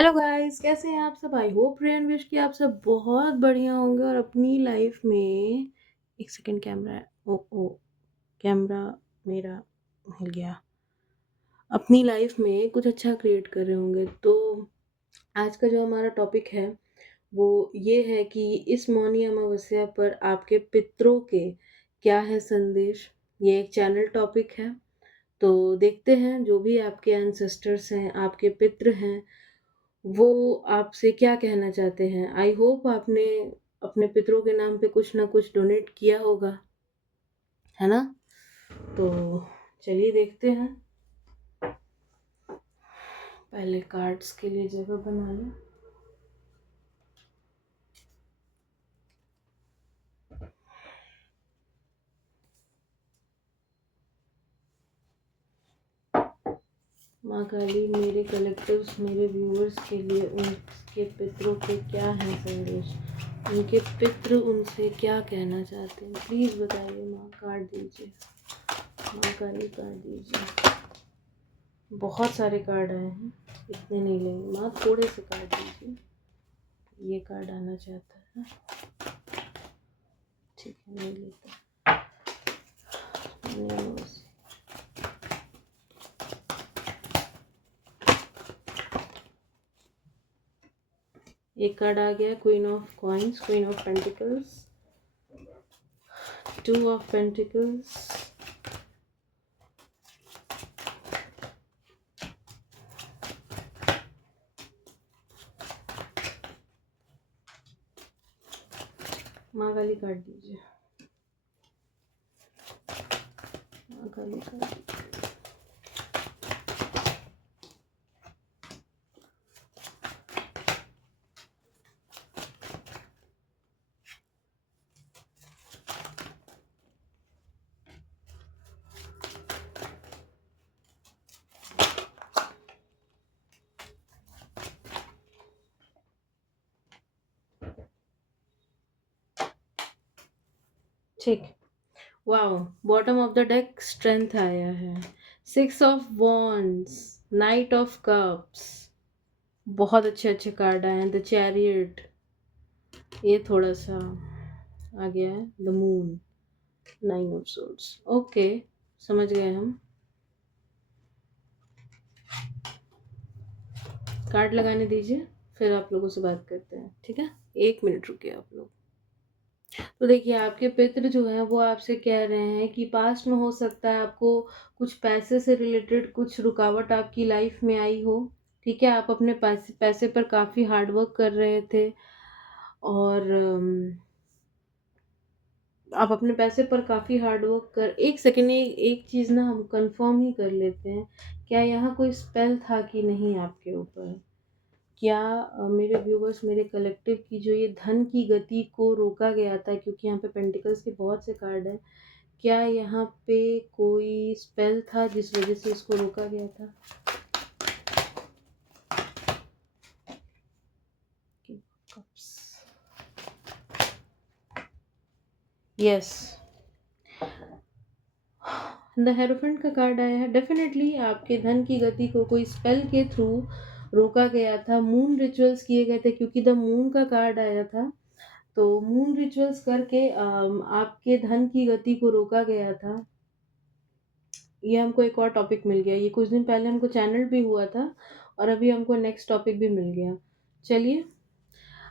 Hello guys, कैसे हैं आप सब? I hope pray and wish कि आप सब बहुत बढ़िया होंगे और अपनी लाइफ में एक सेकंड कैमरा ओ ओ कैमरा मेरा हिल गया। अपनी लाइफ में कुछ अच्छा क्रिएट कर रहे होंगे। तो आज का जो हमारा टॉपिक है वो ये है कि इस मौनी अमावस्या पर आपके पितरों के क्या है संदेश। ये एक चैनल टॉपिक है। तो देखते हैं जो भी आपके एंसेस्टर्स हैं, आपके पितृ हैं, वो आपसे क्या कहना चाहते हैं। आई होप आपने अपने पितरों के नाम पे कुछ ना कुछ डोनेट किया होगा, है ना? तो चलिए देखते हैं। पहले कार्ड्स के लिए जगह बना लें। माँ काली, मेरे कलेक्टिव्स, मेरे व्यूअर्स के लिए उनके पितरों के क्या है संदेश, उनके पितृ उनसे क्या कहना चाहते हैं, प्लीज़ बताइए माँ। कार्ड दीजिए माँ काली, कार्ड दीजिए। बहुत सारे कार्ड आए हैं, इतने नहीं लेंगे माँ, थोड़े से कार्ड दीजिए। ये कार्ड आना चाहता है, ठीक है, नहीं लेता। एक कार्ड आ गया, queen of coins, queen of pentacles, two of pentacles, माँ काली कार्ड दीजिए। माँ काली कार्ड, ठीक। Wow, bottom of the deck strength आया है, six of wands, night of cups, बहुत अच्छे अच्छे कार्ड आए हैं। द चैरियट, ये थोड़ा सा आ गया है। The moon, nine of swords. Okay, समझ गए हम। कार्ड लगाने दीजिए, फिर आप लोगों से बात करते हैं, ठीक है? 1 मिनट रुकिए आप लोग। तो देखिए, आपके पितृ जो हैं वो आपसे कह रहे हैं कि पास्ट में हो सकता है आपको कुछ पैसे से रिलेटेड कुछ रुकावट आपकी लाइफ में आई हो। ठीक है, आप अपने पैसे पैसे पर काफ़ी हार्ड वर्क कर रहे थे और आप अपने पैसे पर काफ़ी हार्ड वर्क कर, एक सेकेंड, एक चीज़ ना हम कंफर्म ही कर लेते हैं, क्या यहाँ कोई स्पेल था कि नहीं आपके ऊपर? क्या मेरे व्यूवर्स, मेरे कलेक्टिव की जो ये धन की गति को रोका गया था, क्योंकि यहाँ पे पेंटिकल्स के बहुत से कार्ड हैं, क्या यहाँ पे कोई स्पेल था जिस वजह से इसको रोका गया था? यस, द हेरोफेंट का कार्ड आया है। डेफिनेटली आपके धन की गति को कोई स्पेल के थ्रू रोका गया था, मून रिचुअल्स किए गए थे, क्योंकि द मून का कार्ड आया था। तो मून रिचुअल्स करके आपके धन की गति को रोका गया था। ये हमको एक और टॉपिक मिल गया, ये कुछ दिन पहले हमको चैनल भी हुआ था और अभी हमको नेक्स्ट टॉपिक भी मिल गया। चलिए,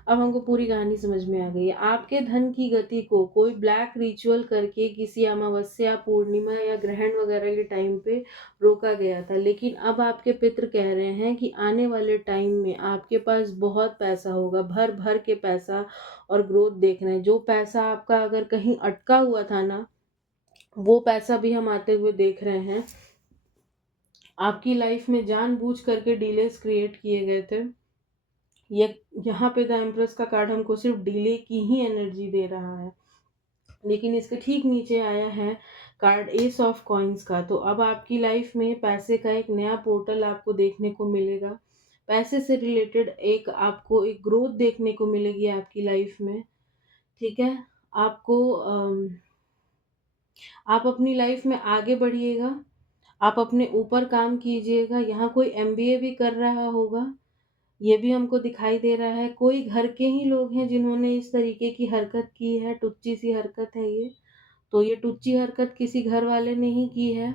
अब हमको पूरी कहानी समझ में आ गई है। आपके धन की गति को कोई ब्लैक रिचुअल करके किसी अमावस्या, पूर्णिमा या ग्रहण वगैरह के टाइम पे रोका गया था, लेकिन अब आपके पितृ कह रहे हैं कि आने वाले टाइम में आपके पास बहुत पैसा होगा, भर भर के पैसा और ग्रोथ देख रहे हैं। जो पैसा आपका अगर कहीं अटका हुआ था ना, वो पैसा भी हम आते हुए देख रहे हैं। आपकी लाइफ में जानबूझ करके डिलेस क्रिएट किए गए थे। ये यहाँ पे द एम्प्रेस का कार्ड हमको सिर्फ डिले की ही एनर्जी दे रहा है, लेकिन इसके ठीक नीचे आया है कार्ड एस ऑफ कॉइन्स का। तो अब आपकी लाइफ में पैसे का एक नया पोर्टल आपको देखने को मिलेगा। पैसे से रिलेटेड एक आपको एक ग्रोथ देखने को मिलेगी आपकी लाइफ में। ठीक है, आपको आप अपनी लाइफ में आगे बढ़िएगा, आप अपने ऊपर काम कीजिएगा। यहाँ कोई एमबीए भी कर रहा होगा, ये भी हमको दिखाई दे रहा है। कोई घर के ही लोग हैं जिन्होंने इस तरीके की हरकत की है, टुच्ची सी हरकत है ये। तो ये टुच्ची हरकत किसी घर वाले ने ही की है।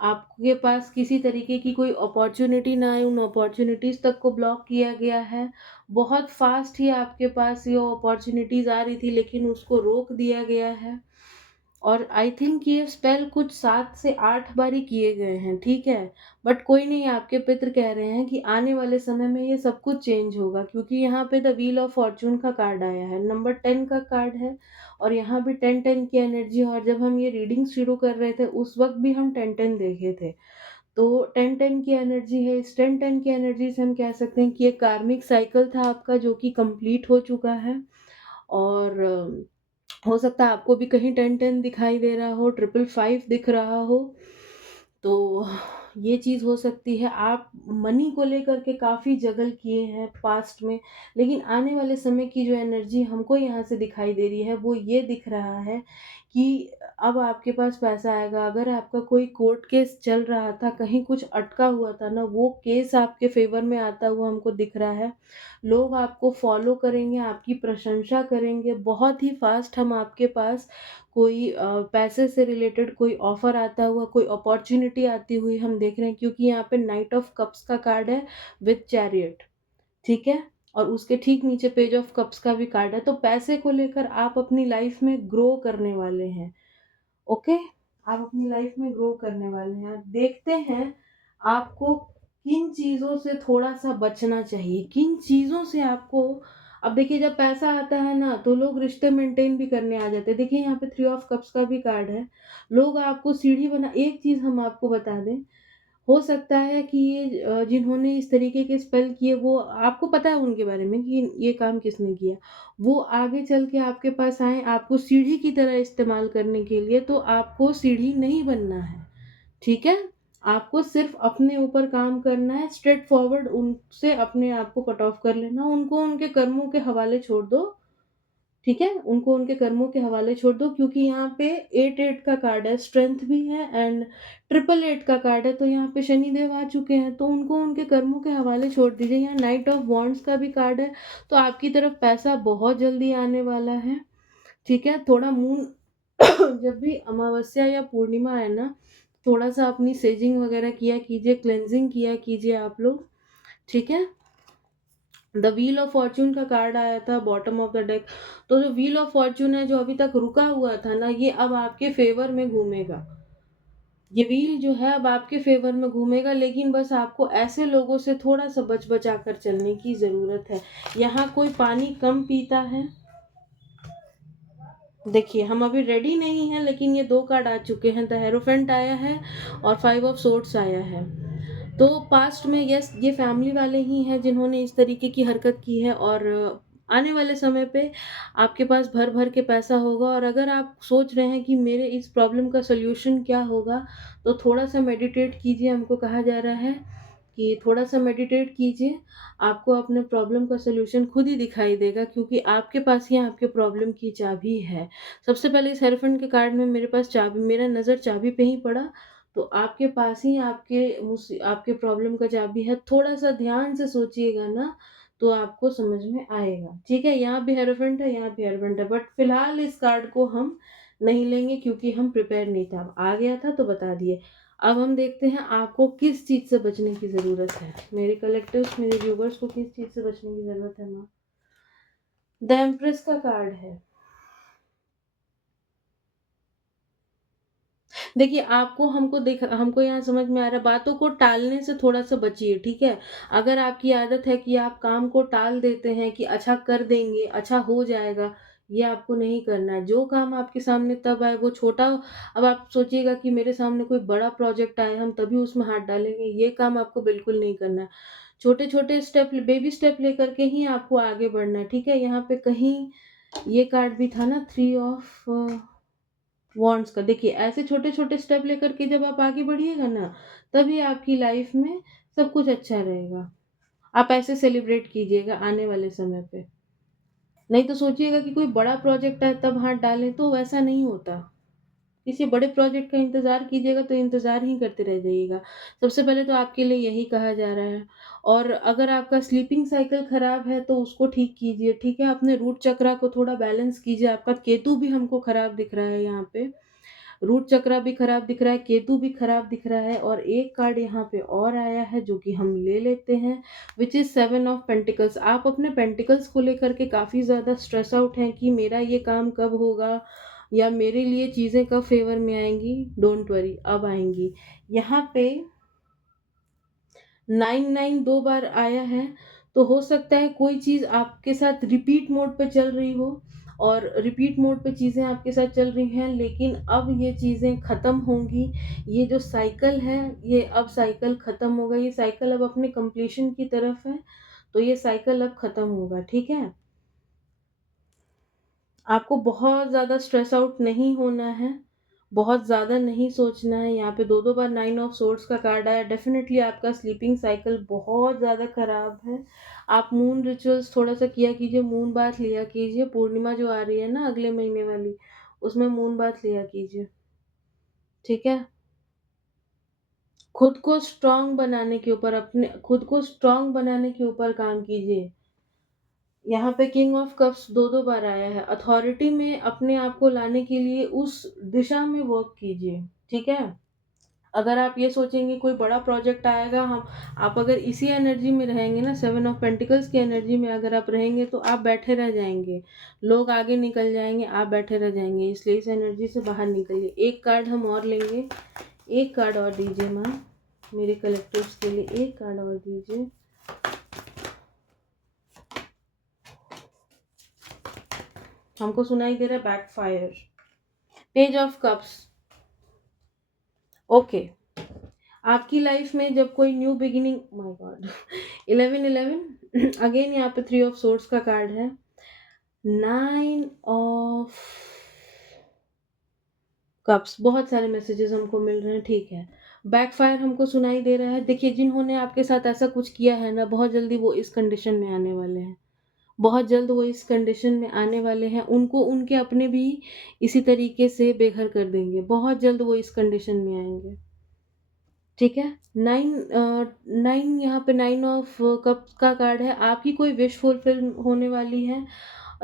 आपके पास किसी तरीके की कोई अपॉर्च्युनिटी ना आए, उन अपॉर्च्युनिटीज़ तक को ब्लॉक किया गया है। बहुत फ़ास्ट ही आपके पास ये अपॉर्च्युनिटीज़ आ रही थी, लेकिन उसको रोक दिया गया है। और आई थिंक ये स्पेल कुछ 7 से 8 बार ही किए गए हैं, ठीक है? बट कोई नहीं, आपके पितर कह रहे हैं कि आने वाले समय में ये सब कुछ चेंज होगा, क्योंकि यहाँ पे द व्हील ऑफ फॉर्च्यून का कार्ड आया है, नंबर 10 का कार्ड है और यहाँ भी 10-10 की एनर्जी है। और जब हम ये रीडिंग शुरू कर रहे थे, उस वक़्त भी हम 10-10 देखे थे। तो 10-10 की एनर्जी है। इस 10-10 की एनर्जी से हम कह सकते हैं कि एक कार्मिक साइकिल था आपका, जो कि कंप्लीट हो चुका है। और हो सकता है आपको भी कहीं 10-10 दिखाई दे रहा हो, 555 दिख रहा हो। तो ये चीज़ हो सकती है। आप मनी को लेकर के काफ़ी जगल किए हैं पास्ट में, लेकिन आने वाले समय की जो एनर्जी हमको यहाँ से दिखाई दे रही है, वो ये दिख रहा है कि अब आपके पास पैसा आएगा। अगर आपका कोई कोर्ट केस चल रहा था, कहीं कुछ अटका हुआ था ना, वो केस आपके फ़ेवर में आता हुआ हमको दिख रहा है। लोग आपको फ़ॉलो करेंगे, आपकी प्रशंसा करेंगे। बहुत ही फ़ास्ट हम आपके पास कोई पैसे से रिलेटेड कोई ऑफ़र आता हुआ, कोई अपॉर्च्युनिटी आती हुई हम देख रहे हैं, क्योंकि यहाँ पे नाइट ऑफ़ कप्स का कार्ड है विथ चैरियट, ठीक है? और उसके ठीक नीचे पेज ऑफ़ कप्स का भी कार्ड है। तो पैसे को लेकर आप अपनी लाइफ़ में ग्रो करने वाले हैं, ओके? आप अपनी लाइफ़ में ग्रो करने वाले हैं। देखते हैं आपको किन चीज़ों से थोड़ा-सा बचना चाहिए, किन चीज़ों से आपको। अब देखिए, जब पैसा आता है ना, तो लोग रिश्ते मेंटेन भी करने आ जाते हैं। देखिए, यहाँ पे 3 ऑफ कप्स का भी कार्ड है। लोग आपको सीढ़ी बना एक चीज़ हम आपको बता दें, हो सकता है कि ये जिन्होंने इस तरीके के स्पेल किए, वो आपको पता है उनके बारे में कि ये काम किसने किया। वो आगे चल के आपके पास आएँ, आपको सीढ़ी की तरह इस्तेमाल करने के लिए, तो आपको सीढ़ी नहीं बनना है, ठीक है? आपको सिर्फ़ अपने ऊपर काम करना है, स्ट्रेट फॉरवर्ड उनसे अपने आप को कट ऑफ कर लेना, उनको उनके कर्मों के हवाले छोड़ दो, ठीक है? उनको उनके कर्मों के हवाले छोड़ दो, क्योंकि यहाँ पे 8-8 का कार्ड है, स्ट्रेंथ भी है एंड 888 का कार्ड है, तो यहाँ पे शनिदेव आ चुके हैं, तो उनको उनके कर्मों के हवाले छोड़ दीजिए। यहाँ नाइट ऑफ वॉन्ड्स का भी कार्ड है, तो आपकी तरफ पैसा बहुत जल्दी आने वाला है, ठीक है? थोड़ा मून जब भी अमावस्या या पूर्णिमा है ना, थोड़ा-सा अपनी सेजिंग वगैरह किया कीजिए, क्लेंजिंग किया कीजिए आप लोग, ठीक है? द व्हील ऑफ फॉर्च्यून का कार्ड आया था बॉटम ऑफ द डेक। तो जो व्हील ऑफ फॉर्च्यून है, जो अभी तक रुका हुआ था ना, ये अब आपके फेवर में घूमेगा। ये व्हील जो है अब आपके फेवर में घूमेगा, लेकिन बस आपको ऐसे लोगों से थोड़ा सा बच बचा कर चलने की ज़रूरत है। यहाँ कोई पानी कम पीता है। देखिए, हम अभी रेडी नहीं हैं, लेकिन ये 2 कार्ड आ चुके हैं। द हेरोफेंट आया है और 5 ऑफ सोर्ड्स आया है। तो पास्ट में यस, ये फैमिली वाले ही हैं जिन्होंने इस तरीके की हरकत की है। और आने वाले समय पे आपके पास भर-भर के पैसा होगा। और अगर आप सोच रहे हैं कि मेरे इस प्रॉब्लम का सॉल्यूशन क्या होगा, तो थोड़ा-सा मेडिटेट कीजिए। हमको कहा जा रहा है कि थोड़ा-सा मेडिटेट कीजिए, आपको अपने प्रॉब्लम का सॉल्यूशन खुद ही दिखाई देगा, क्योंकि आपके पास ही आपके प्रॉब्लम की चाबी है। सबसे पहले इस हेरोफेंट के कार्ड में मेरे पास चाबी, मेरा नज़र चाबी पे ही पड़ा, तो आपके पास ही आपके प्रॉब्लम का चाबी है। थोड़ा-सा ध्यान से सोचिएगा ना, तो आपको समझ में आएगा, ठीक है? यहाँ भी हेरोफेंट है, यहाँ भी हेरोफेंट है, बट फिलहाल इस कार्ड को हम नहीं लेंगे, क्योंकि हम प्रिपेयर नहीं था। अब आ गया था तो बता दिए। अब हम देखते हैं आपको किस चीज़ से बचने की ज़रूरत है। मेरे कलेक्टिव्स, मेरे व्यूवर्स को किस चीज़ से बचने की ज़रूरत है माँ? द एम्प्रेस का कार्ड है। देखिए, आपको हमको यहाँ समझ में आ रहा है, बातों को टालने से थोड़ा-सा बचिए, ठीक है? अगर आपकी आदत है कि आप काम को टाल देते हैं कि अच्छा कर देंगे, अच्छा हो जाएगा, ये आपको नहीं करना है। जो काम आपके सामने तब आए वो छोटा। अब आप सोचिएगा कि मेरे सामने कोई बड़ा प्रोजेक्ट आए, हम तभी उसमें हाथ डालेंगे, ये काम आपको बिल्कुल नहीं करना है। छोटे-छोटे स्टेप, बेबी स्टेप लेकर के ही आपको आगे बढ़ना है, ठीक है? यहाँ पे कहीं ये कार्ड भी था ना, 3 ऑफ वांट्स का। देखिए, ऐसे छोटे-छोटे स्टेप लेकर के जब आप आगे बढ़िएगा ना, तभी आपकी लाइफ में सब कुछ अच्छा रहेगा। आप ऐसे सेलिब्रेट कीजिएगा आने वाले समय पे। नहीं तो सोचिएगा कि कोई बड़ा प्रोजेक्ट आए तब हाथ डालें, तो वैसा नहीं होता। किसी बड़े प्रोजेक्ट का इंतज़ार कीजिएगा तो इंतज़ार ही करते रह जाइएगा। सबसे पहले तो आपके लिए यही कहा जा रहा है। और अगर आपका स्लीपिंग साइकिल खराब है तो उसको ठीक कीजिए, ठीक है? अपने रूट चक्रा को थोड़ा बैलेंस कीजिए। आपका केतु भी हमको खराब दिख रहा है यहाँ पे। रूट चक्रा भी खराब दिख रहा है, केतु भी खराब दिख रहा है और एक कार्ड यहाँ पे और आया है जो कि हम ले लेते हैं, व्हिच इज़ 7 ऑफ पेंटिकल्स। आप अपने पेंटिकल्स को लेकर के काफ़ी ज़्यादा स्ट्रेस आउट हैं कि मेरा ये काम कब होगा या मेरे लिए चीज़ें कब फ़ेवर में आएँगी। डोंट वरी, अब आएँगी। यहाँ पे 9 2 बार आया है, तो हो सकता है कोई चीज़ आपके साथ रिपीट मोड पे चल रही हो और रिपीट मोड पे चीज़ें आपके साथ चल रही हैं, लेकिन अब ये चीज़ें ख़त्म होंगी। ये जो साइकिल है, ये अब साइकिल ख़त्म होगा, ये साइकिल अब अपने कंप्लीशन की तरफ है, तो ये साइकिल अब ख़त्म होगा, ठीक है? आपको बहुत ज़्यादा स्ट्रेस आउट नहीं होना है, बहुत ज़्यादा नहीं सोचना है। यहाँ पे 2-2 बार 9 ऑफ सोर्ड्स का कार्ड आया। डेफ़िनिटली आपका स्लीपिंग साइकिल बहुत ज़्यादा ख़राब है। आप मून रिचुअल्स थोड़ा-सा किया कीजिए, मून बाथ लिया कीजिए। पूर्णिमा जो आ रही है ना अगले महीने वाली, उसमें मून बाथ लिया कीजिए, ठीक है? खुद को स्ट्रॉन्ग बनाने के ऊपर अपने खुद को स्ट्रॉन्ग बनाने के ऊपर काम कीजिए। यहाँ पे किंग ऑफ कप्स 2-2 बार आया है। अथॉरिटी में अपने आप को लाने के लिए उस दिशा में वर्क कीजिए, ठीक है? अगर आप ये सोचेंगे कोई बड़ा प्रोजेक्ट आएगा हम आप अगर इसी एनर्जी में रहेंगे ना 7 ऑफ पेंटिकल्स की एनर्जी में अगर आप रहेंगे तो आप बैठे रह जाएँगे। लोग आगे निकल जाएँगे, आप बैठे रह जाएँगे। इसलिए इस एनर्जी से बाहर निकलिए। एक कार्ड हम और लेंगे। एक कार्ड और दीजिए मैम, मेरे कलेक्टिव्स के लिए एक कार्ड और दीजिए। हमको सुनाई दे रहा है backfire. Page of cups. Okay. आपकी लाइफ में जब कोई new beginning my God 11 again यहाँ पे 3 ऑफ सोर्ड्स का कार्ड है। 9 ऑफ कप्स। बहुत सारे मैसेजेस हमको मिल रहे हैं, ठीक है। बैकफायर हमको सुनाई दे रहा है। देखिए जिन्होंने आपके साथ ऐसा कुछ किया है ना, बहुत जल्दी वो इस कंडीशन में आने वाले हैं। बहुत जल्द वो इस कंडीशन में आने वाले हैं। उनको उनके अपने भी इसी तरीके से बेघर कर देंगे। बहुत जल्द वो इस कंडीशन में आएँगे। ठीक है? 9 यहाँ पे 9 ऑफ कप्स का कार्ड है। आपकी कोई विश फुलफिल होने वाली है।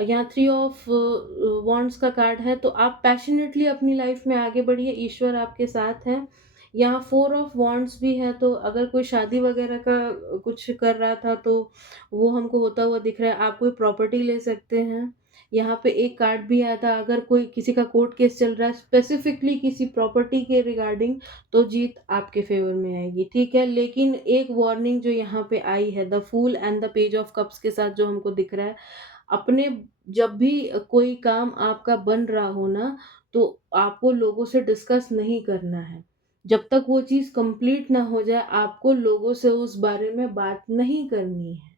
यहाँ 3 ऑफ वांड्स का कार्ड है, तो आप पैशनेटली अपनी लाइफ में आगे बढ़िए, ईश्वर आपके साथ है। यहाँ 4 ऑफ वांड्स भी है, तो अगर कोई शादी वगैरह का कुछ कर रहा था, तो वो हमको होता हुआ दिख रहा है। आप कोई प्रॉपर्टी ले सकते हैं। यहाँ पे एक कार्ड भी आया था, अगर कोई किसी का कोर्ट केस चल रहा है, स्पेसिफिकली किसी प्रॉपर्टी के रिगार्डिंग, तो जीत आपके फ़ेवर में आएगी, ठीक है? लेकिन एक वार्निंग जो यहाँ पे आई है, the Fool and the Page of Cups के साथ जो हमको दिख रहा है, अपने जब भी कोई काम आपका बन रहा हो ना, तो आपको लोगों से डिस्कस नहीं करना है। जब तक वो चीज़ कंप्लीट ना हो जाए, आपको लोगों से उस बारे में बात नहीं करनी है।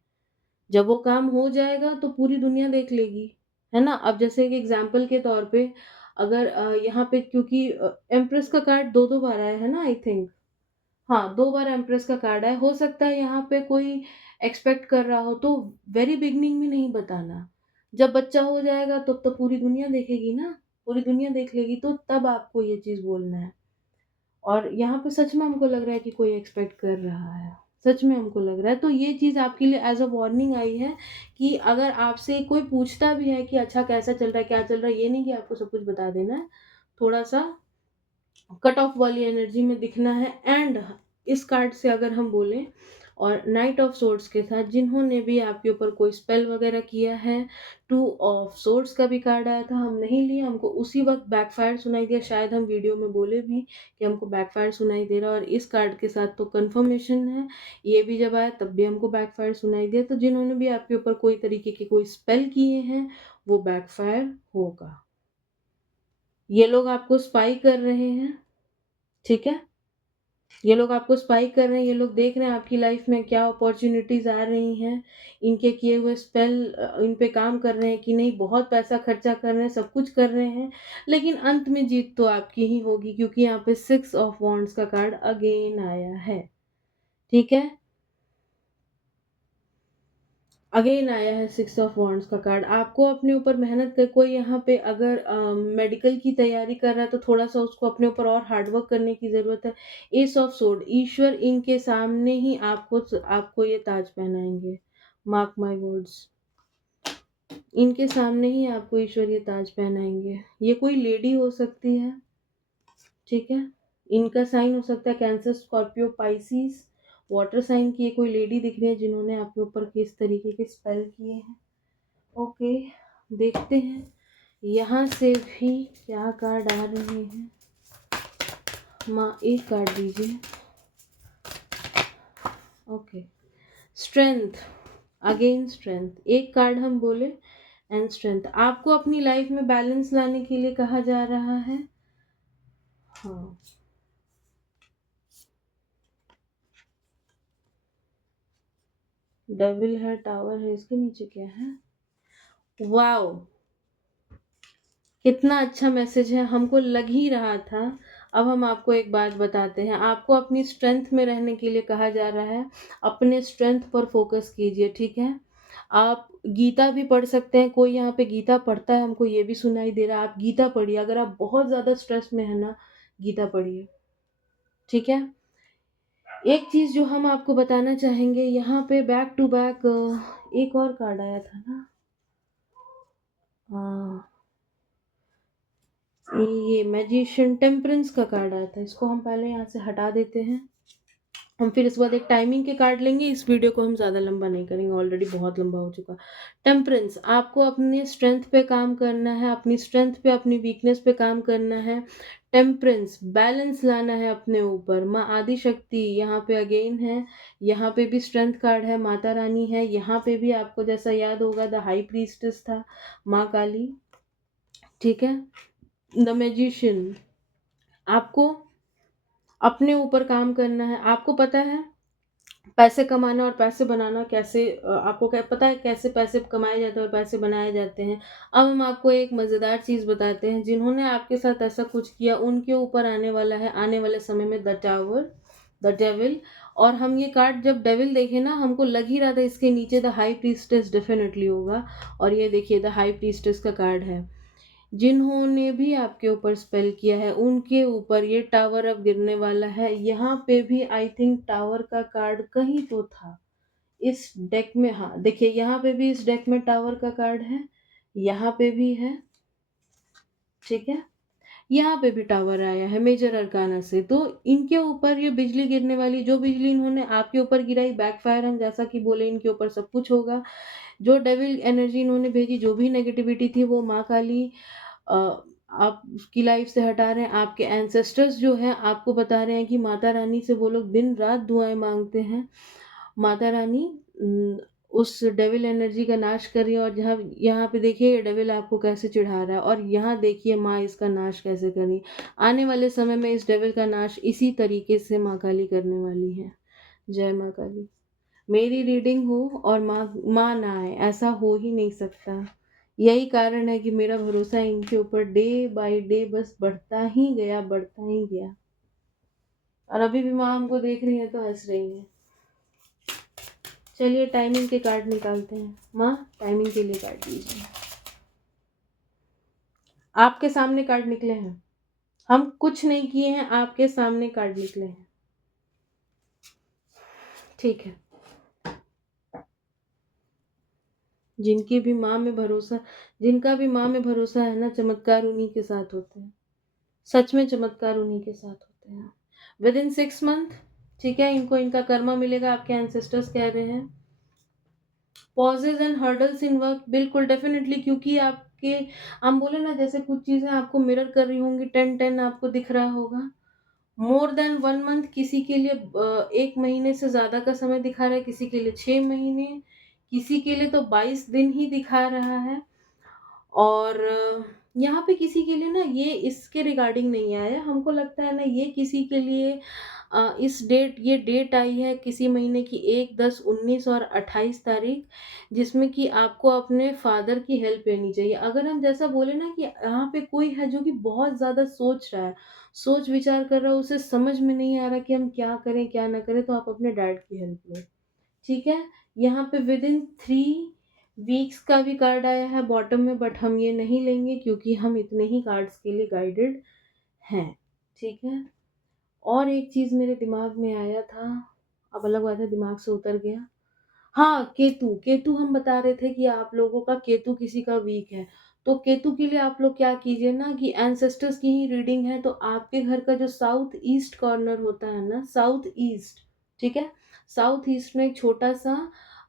जब वो काम हो जाएगा तो पूरी दुनिया देख लेगी, है ना? अब जैसे एक एग्ज़ाम्पल के तौर पे अगर यहाँ पे क्योंकि एम्प्रेस का कार्ड 2-2 बार आया है ना आई थिंक। हाँ, 2 बार एम्प्रेस का कार्ड आया। हो सकता है यहाँ पे कोई एक्सपेक्ट कर रहा हो तो वेरी बिगिनिंग में नहीं बताना। जब बच्चा हो जाएगा तब तो पूरी दुनिया देखेगी ना, पूरी दुनिया देख लेगी तो तब आपको ये चीज़ बोलना है। और यहाँ पे सच में हमको लग रहा है कि कोई एक्सपेक्ट कर रहा है। सच में हमको लग रहा है। तो ये चीज़ आपके लिए एज़ अ वार्निंग आई है कि अगर आपसे कोई पूछता भी है कि अच्छा कैसा चल रहा है, क्या चल रहा है, ये नहीं कि आपको सब कुछ बता देना है। थोड़ा-सा कट ऑफ वाली एनर्जी में दिखना है। एंड इस कार्ड से अगर हम बोलें और नाइट ऑफ सोर्ड्स के साथ जिन्होंने भी आपके ऊपर कोई स्पेल वगैरह किया है, 2 ऑफ सोर्ड्स का भी कार्ड आया था, हम नहीं लिए, हमको उसी वक़्त बैकफायर सुनाई दिया। शायद हम वीडियो में बोले भी कि हमको बैकफायर सुनाई दे रहा है और इस कार्ड के साथ तो कन्फर्मेशन है। ये भी जब आया तब भी हमको बैकफायर सुनाई दिया। तो जिन्होंने भी आपके ऊपर कोई तरीके के कोई स्पेल किए हैं, वो बैकफायर होगा। ये लोग आपको स्पाई कर रहे हैं, ठीक है? ये लोग आपको स्पाई कर रहे हैं, ये लोग देख रहे हैं आपकी लाइफ में क्या अपॉर्च्युनिटीज़ आ रही हैं, इनके किए हुए स्पेल इन पे काम कर रहे हैं कि नहीं, बहुत पैसा खर्चा कर रहे हैं, सब कुछ कर रहे हैं, लेकिन अंत में जीत तो आपकी ही होगी क्योंकि यहाँ पे 6 ऑफ वांड्स का कार्ड अगेन आया है, ठीक है? अगेन आया है 6 ऑफ वॉन्ड्स का कार्ड। आपको अपने ऊपर मेहनत कर, कोई यहाँ पे अगर मेडिकल की तैयारी कर रहा है तो थोड़ा-सा उसको अपने ऊपर और हार्ड वर्क करने की ज़रूरत है। एस ऑफ स्वॉर्ड, ईश्वर इनके सामने ही आपको ये ताज पहनाएँगे। Mark my words. इनके सामने ही आपको ईश्वर ये ताज पहनाएँगे। ये कोई लेडी हो सकती है, ठीक है? इनका साइन हो सकता है Cancer, Scorpio, Pisces, water sign की ये कोई लेडी दिख रही है जिन्होंने आपके ऊपर किस तरीके के स्पेल किए हैं। ओके, देखते हैं यहाँ से भी क्या कार्ड आ रहे हैं। माँ एक कार्ड दीजिए। ओके, स्ट्रेंथ, अगेन स्ट्रेंथ, एक कार्ड हम बोले एंड स्ट्रेंथ। आपको अपनी लाइफ में बैलेंस लाने के लिए कहा जा रहा है। हाँ, डेविल है, टावर है, इसके नीचे क्या है? वाओ, कितना अच्छा मैसेज है, हमको लग ही रहा था। अब हम आपको एक बात बताते हैं, आपको अपनी स्ट्रेंथ में रहने के लिए कहा जा रहा है। अपने स्ट्रेंथ पर फोकस कीजिए, ठीक है? आप गीता भी पढ़ सकते हैं, कोई यहाँ पे गीता पढ़ता है, हमको ये भी सुनाई दे रहा है। आप गीता पढ़िए, अगर आप बहुत ज़्यादा स्ट्रेस में है ना, गीता पढ़िए, ठीक है? एक चीज़ जो हम आपको बताना चाहेंगे, यहाँ पे बैक टू बैक एक और कार्ड आया था ना, हाँ, ये मैजिशियन टेम्परेंस का कार्ड आया था। इसको हम पहले यहाँ से हटा देते हैं। हम फिर इस बाद एक टाइमिंग के कार्ड लेंगे। इस वीडियो को हम ज़्यादा लंबा नहीं करेंगे, ऑलरेडी बहुत लंबा हो चुका। टेम्परेंस, आपको अपने स्ट्रेंथ पे काम करना है, अपनी स्ट्रेंथ पे, अपनी वीकनेस पे काम करना है। टेम्परेंस, बैलेंस लाना है अपने ऊपर। माँ आदि शक्ति यहाँ पे अगेन है, यहाँ पे भी स्ट्रेंथ कार्ड है, माता रानी है। यहाँ पे भी आपको जैसा याद होगा द हाई प्रीस्टेस था, माँ काली, ठीक है? द मैजिशियन, आपको अपने ऊपर काम करना है। आपको पता है पैसे कमाना और पैसे बनाना कैसे, आपको क्या पता है कैसे पैसे कमाए जाते हैं और पैसे बनाए जाते हैं। अब हम आपको एक मज़ेदार चीज़ बताते हैं, जिन्होंने आपके साथ ऐसा कुछ किया उनके ऊपर आने वाला है आने वाले समय में द टावर, द डेविल। और हम ये कार्ड जब डेविल देखे ना, हमको लग ही रहा था इसके नीचे द हाई प्रीस्टेस डेफिनेटली होगा। और ये देखिए द हाई प्रीस्टेस का कार्ड है। जिन्होंने भी आपके ऊपर स्पेल किया है उनके ऊपर ये टावर अब गिरने वाला है। यहाँ पे भी आई थिंक टावर का कार्ड कहीं तो था इस डेक में। हाँ देखिए, यहाँ पे भी इस डेक में टावर का कार्ड है, यहाँ पे भी है, ठीक है? यहाँ पे भी टावर आया है मेजर अरकाना से। तो इनके ऊपर ये बिजली गिरने वाली, जो बिजली इन्होंने आपके ऊपर गिराई, बैकफायर, हम जैसा कि बोले इनके ऊपर सब कुछ होगा। जो डेविल एनर्जी इन्होंने भेजी, जो भी नेगेटिविटी थी, वो माँ काली अ, आपकी लाइफ से हटा रहे हैं। आपके एंसेस्टर्स जो हैं आपको बता रहे हैं कि माता रानी से वो लोग दिन रात दुआएं मांगते हैं। माता रानी उस डेविल एनर्जी का नाश कर रही है। और जहाँ यहाँ पे देखिए ये डेविल आपको कैसे चिढ़ा रहा है, और यहाँ देखिए माँ इसका नाश कैसे करी। आने वाले समय में इस डेविल का नाश इसी तरीके से माँ काली करने वाली है। जय माँ काली। मेरी रीडिंग हो और माँ ना आए, ऐसा हो ही नहीं सकता। यही कारण है कि मेरा भरोसा इनके ऊपर डे बाय डे बस बढ़ता ही गया, बढ़ता ही गया। और अभी भी माँ हमको देख रही है तो हंस रही है। चलिए टाइमिंग के कार्ड निकालते हैं। माँ टाइमिंग के लिए कार्ड दीजिए। आपके सामने कार्ड निकले हैं, हम कुछ नहीं किए हैं, आपके सामने कार्ड निकले हैं, ठीक है? जिनकी भी माँ में भरोसा, जिनका भी माँ में भरोसा है ना, चमत्कार उन्हीं के साथ होते हैं। सच में चमत्कार उन्हीं के साथ होते हैं। विद इन 6 मंथ, ठीक है, इनको इनका कर्मा मिलेगा, आपके एंसेस्टर्स कह रहे हैं। Pauses and hurdles in work, बिल्कुल डेफिनेटली, क्योंकि आपके, हम बोले ना जैसे कुछ चीज़ें आपको मिरर कर रही होंगी, 10-10 आपको दिख रहा होगा। मोर देन 1 मंथ, किसी के लिए 1 महीने से ज़्यादा का समय दिखा रहा है, किसी के लिए 6 महीने, किसी के लिए तो 22 दिन ही दिखा रहा है। और यहाँ पे किसी के लिए ना ये इसके रिगार्डिंग नहीं आया, हमको लगता है ना ये किसी के लिए इस डेट, ये डेट आई है किसी महीने की 1, 10, 19 और 28 तारीख, जिसमें कि आपको अपने फादर की हेल्प लेनी चाहिए। अगर हम जैसा बोले ना कि यहाँ पे कोई है जो कि बहुत ज़्यादा सोच रहा है, सोच विचार कर रहा है, उसे समझ में नहीं आ रहा कि हम क्या करें क्या ना करें, तो आप अपने डैड की हेल्प लो, ठीक है? यहाँ पे विदिन 3 वीक्स का भी कार्ड आया है बॉटम में, बट हम ये नहीं लेंगे क्योंकि हम इतने ही कार्ड्स के लिए गाइडेड हैं, ठीक है। और एक चीज़ मेरे दिमाग में आया था, अब अलग बात है दिमाग से उतर गया। हाँ, केतु, केतु हम बता रहे थे कि आप लोगों का केतु किसी का वीक है। तो केतु के लिए आप लोग क्या कीजिए ना कि एंसेस्टर्स की ही रीडिंग है, तो आपके घर का जो साउथ ईस्ट कॉर्नर होता है ना, साउथ ईस्ट, ठीक है? साउथ ईस्ट में एक छोटा-सा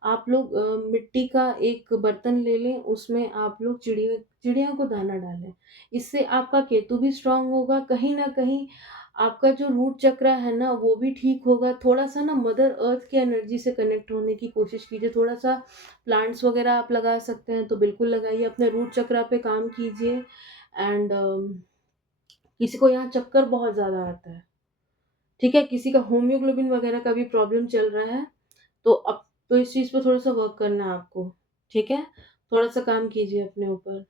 आप लोग मिट्टी का एक बर्तन ले लें, उसमें आप लोग चिड़िया को दाना डालें। इससे आपका केतु भी स्ट्रॉन्ग होगा, कहीं न कहीं आपका जो रूट चक्र है ना वो भी ठीक होगा। थोड़ा-सा ना मदर अर्थ की एनर्जी से कनेक्ट होने की कोशिश कीजिए। थोड़ा-सा प्लांट्स वगैरह आप लगा सकते हैं तो बिल्कुल लगाइए। अपने रूट चक्र पे काम कीजिए। एंड किसी को यहाँ चक्कर बहुत ज़्यादा आता है, ठीक है? किसी का हीमोग्लोबिन वगैरह का भी प्रॉब्लम चल रहा है, तो इस चीज़ पे थोड़ा-सा वर्क करना है आपको, ठीक है? थोड़ा-सा काम कीजिए अपने ऊपर।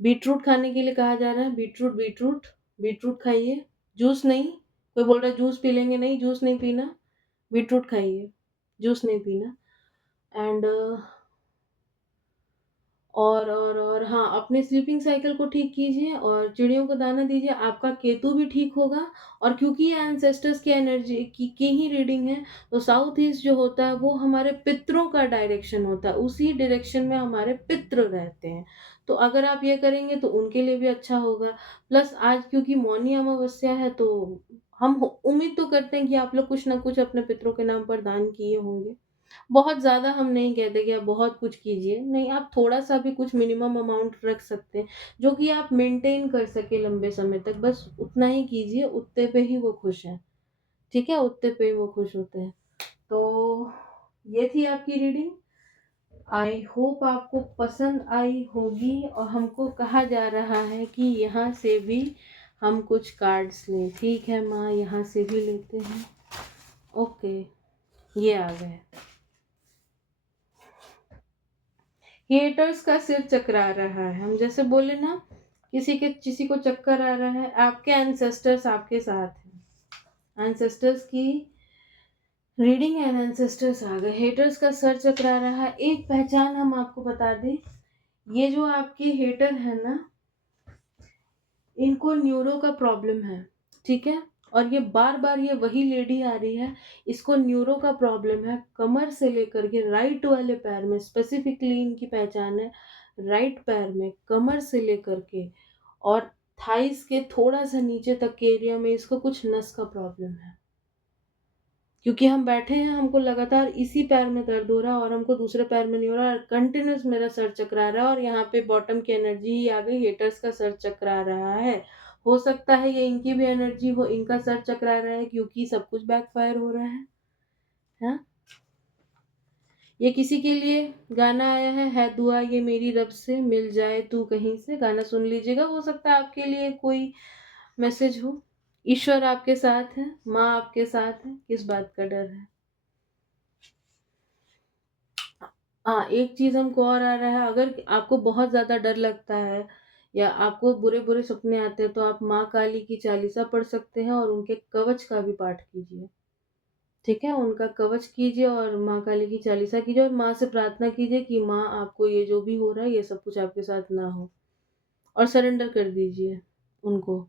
बीटरूट खाने के लिए कहा जा रहा है, बीटरूट, बीटरूट खाइए, जूस नहीं, कोई बोल रहा है जूस पी लेंगे, नहीं जूस नहीं पीना, बीटरूट खाइए, जूस नहीं पीना। एंड और हाँ, अपने स्लीपिंग साइकिल को ठीक कीजिए और चिड़ियों को दाना दीजिए, आपका केतु भी ठीक होगा। और क्योंकि ये एंसेस्टर्स की एनर्जी की ही रीडिंग है, तो साउथ ईस्ट जो होता है वो हमारे पितरों का डायरेक्शन होता है, उसी डायरेक्शन में हमारे पितृ रहते हैं। तो अगर आप ये करेंगे तो उनके लिए भी अच्छा होगा। प्लस आज क्योंकि मौनी अमावस्या है, तो हम उम्मीद तो करते हैं कि आप लोग कुछ ना कुछ अपने पितरों के नाम पर दान किए होंगे। बहुत ज़्यादा हम नहीं कहते कि आप बहुत कुछ कीजिए, नहीं आप थोड़ा-सा भी कुछ मिनिमम अमाउंट रख सकते हैं, जो कि आप मेंटेन कर सकें लंबे समय तक, बस उतना ही कीजिए, उतने पे ही वो खुश हैं, ठीक है? उतने पे ही वो खुश होते हैं। तो ये थी आपकी रीडिंग। आई होप आपको पसंद आई होगी और हमको कहा जा रहा है कि यहाँ से भी हम कुछ कार्ड्स लें, ठीक है माँ? यहाँ से भी लेते हैं। ओके, ये आ गए। हेटर्स का सिर चकरा रहा है, हम जैसे बोले ना किसी को चक्कर आ रहा है, आपके एंसेस्टर्स आपके साथ हैं। एंसेस्टर्स की रीडिंग एंड एंसेस्टर्स आ गए। हेटर्स का सर चकरा रहा है। एक पहचान हम आपको बता दें, ये जो आपके हेटर है ना, इनको न्यूरो का प्रॉब्लम है, ठीक है? और ये बार बार ये वही लेडी आ रही है, इसको न्यूरो का प्रॉब्लम है, कमर से लेकर के राइट वाले पैर में स्पेसिफिकली इनकी पहचान है। राइट पैर में कमर से लेकर के और थाइस के थोड़ा सा नीचे तक के एरिया में इसको कुछ नस का प्रॉब्लम है। क्योंकि हम बैठे हैं, हमको लगातार इसी पैर में दर्द हो रहा है और हमको दूसरे पैर में नहीं हो रहा है, कंटिन्यूस मेरा सर चकरा रहा है और यहाँ पे बॉटम की एनर्जी ही आ गई, हेटर्स का सर चकरा रहा है। हो सकता है ये इनकी भी एनर्जी हो, इनका सर चकरा रहा है क्योंकि सब कुछ बैकफायर हो रहा है। हाँ, ये किसी के लिए गाना आया है दुआ ये मेरी रब से मिल जाए तू कहीं से, गाना सुन लीजिएगा, हो सकता है आपके लिए कोई मैसेज हो। ईश्वर आपके साथ है, माँ आपके साथ है, किस बात का डर है। हाँ, एक चीज़ हमको और आ रहा है, अगर आपको बहुत ज़्यादा डर लगता है या आपको बुरे-बुरे सपने आते हैं, तो आप माँ काली की चालीसा पढ़ सकते हैं और उनके कवच का भी पाठ कीजिए। ठीक है? उनका कवच कीजिए और माँ काली की चालीसा कीजिए और माँ से प्रार्थना कीजिए कि माँ आपको ये जो भी हो रहा है, ये सब कुछ आपके साथ ना हो और सरेंडर कर दीजिए उनको।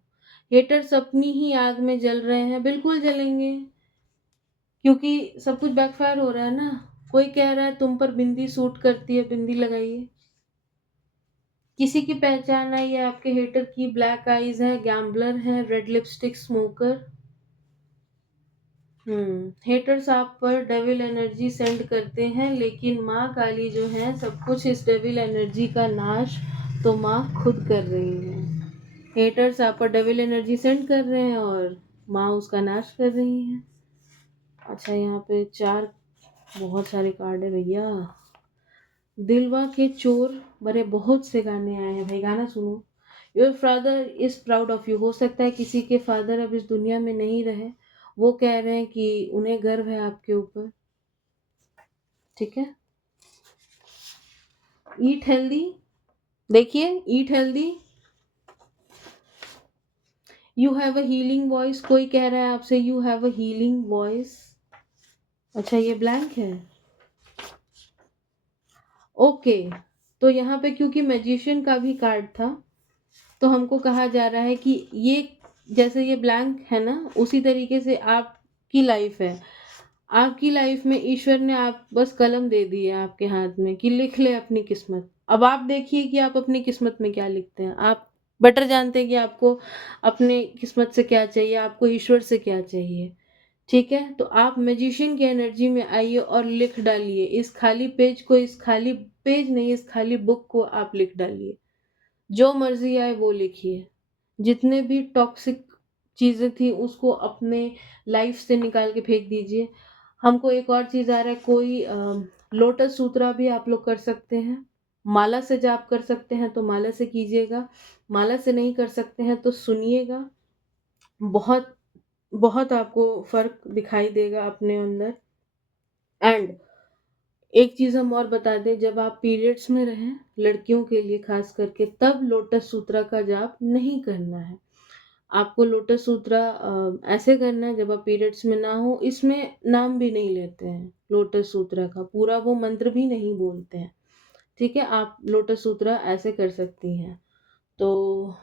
हेटर्स अपनी ही आग में जल रहे हैं, बिल्कुल जलेंगे। क्योंकि सब कुछ बैकफायर हो रहा है ना। कोई कह रहा है तुम पर बिंदी सूट करती है, बिंदी लगाइए। किसी की पहचान आई है आपके हेटर की, ब्लैक आईज है, गैम्बलर है, रेड लिपस्टिक स्मोकर। हेटर्स आप पर डेविल एनर्जी सेंड करते हैं, लेकिन माँ काली जो है सब कुछ इस डेविल एनर्जी का नाश तो माँ खुद कर रही है। हेटर्स आप पर डेविल एनर्जी सेंड कर रहे हैं और माँ उसका नाश कर रही है। अच्छा, यहाँ पे 4 बहुत सारे कार्ड है भैया। दिलवा के चोर बड़े बहुत से गाने आए हैं भाई, गाना सुनो। Your father is proud of you. हो सकता है किसी के फादर अब इस दुनिया में नहीं रहे, वो कह रहे हैं कि उन्हें गर्व है आपके ऊपर, ठीक है? ईट हेल्दी, देखिए eat healthy, you have a healing voice, कोई कह रहा है आपसे you have a healing voice. अच्छा, ये ब्लैंक है। ओके, तो यहाँ पे क्योंकि मैजिशियन का भी कार्ड था, तो हमको कहा जा रहा है कि ये जैसे ये ब्लैंक है ना, उसी तरीके से आपकी लाइफ है। आपकी लाइफ में ईश्वर ने आप बस कलम दे दी है आपके हाथ में कि लिख ले अपनी किस्मत। अब आप देखिए कि आप अपनी किस्मत में क्या लिखते हैं। आप बेटर जानते हैं कि आपको अपने किस्मत से क्या चाहिए, आपको ईश्वर से क्या चाहिए। ठीक है? तो आप मैजिशियन की एनर्जी में आइए और लिख डालिए। इस खाली पेज को, इस खाली पेज नहीं, इस खाली बुक को आप लिख डालिए। जो मर्ज़ी आए वो लिखिए। जितने भी टॉक्सिक चीज़ें थी उसको अपने लाइफ से निकाल के फेंक दीजिए। हमको एक और चीज़ आ रहा है, कोई लोटस सूत्रा भी आप लोग कर सकते हैं। माला से जाप कर सकते हैं तो माला से कीजिएगा। माला से नहीं कर सकते हैं तो सुनिएगा। बहुत बहुत आपको फ़र्क दिखाई देगा अपने अंदर। एंड एक चीज़ हम और बता दें, जब आप पीरियड्स में रहें, लड़कियों के लिए ख़ास करके, तब लोटस सूत्रा का जाप नहीं करना है। आपको लोटस सूत्रा ऐसे करना है जब आप पीरियड्स में ना हो। इसमें नाम भी नहीं लेते हैं लोटस सूत्रा का, पूरा वो मंत्र भी नहीं बोलते हैं। ठीक है? आप लोटस सूत्रा ऐसे कर सकती हैं। तो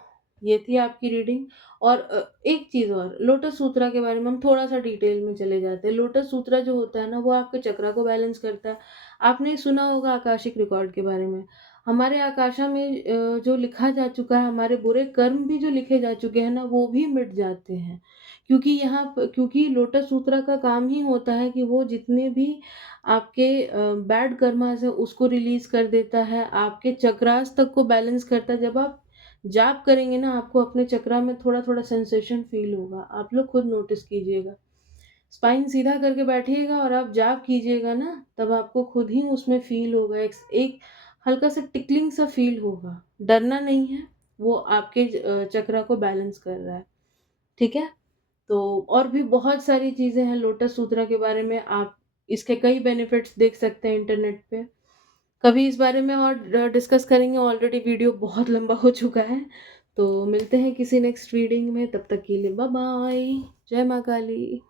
ये थी आपकी रीडिंग। और एक चीज़ और, लोटस सूत्रा के बारे में हम थोड़ा-सा डिटेल में चले जाते हैं। लोटस सूत्रा जो होता है ना, वो आपके चक्रा को बैलेंस करता है। आपने सुना होगा आकाशिक रिकॉर्ड के बारे में। हमारे आकाशा में जो लिखा जा चुका है, हमारे बुरे कर्म भी जो लिखे जा चुके हैं ना, वो भी मिट जाते हैं। क्योंकि लोटस सूत्रा का काम ही होता है कि वो जितने भी आपके बैड कर्मास हैं, उसको रिलीज़ कर देता है। आपके चक्रास तक को बैलेंस करता है। जब आप जाप करेंगे ना, आपको अपने चक्रा में थोड़ा-थोड़ा सेंसेशन फ़ील होगा। आप लोग खुद नोटिस कीजिएगा। स्पाइन सीधा करके बैठिएगा और आप जाप कीजिएगा ना, तब आपको खुद ही उसमें फ़ील होगा। एक एक हल्का-सा टिकलिंग सा फ़ील होगा। डरना नहीं है, वो आपके चक्रा को बैलेंस कर रहा है। ठीक है? तो और भी बहुत सारी चीज़ें हैं लोटस सूत्रा के बारे में। आप इसके कई बेनिफिट्स देख सकते हैं इंटरनेट पे। कभी इस बारे में और डिस्कस करेंगे। ऑलरेडी वीडियो बहुत लंबा हो चुका है। तो मिलते हैं किसी नेक्स्ट रीडिंग में, तब तक के लिए बाय बाय। जय माँ काली।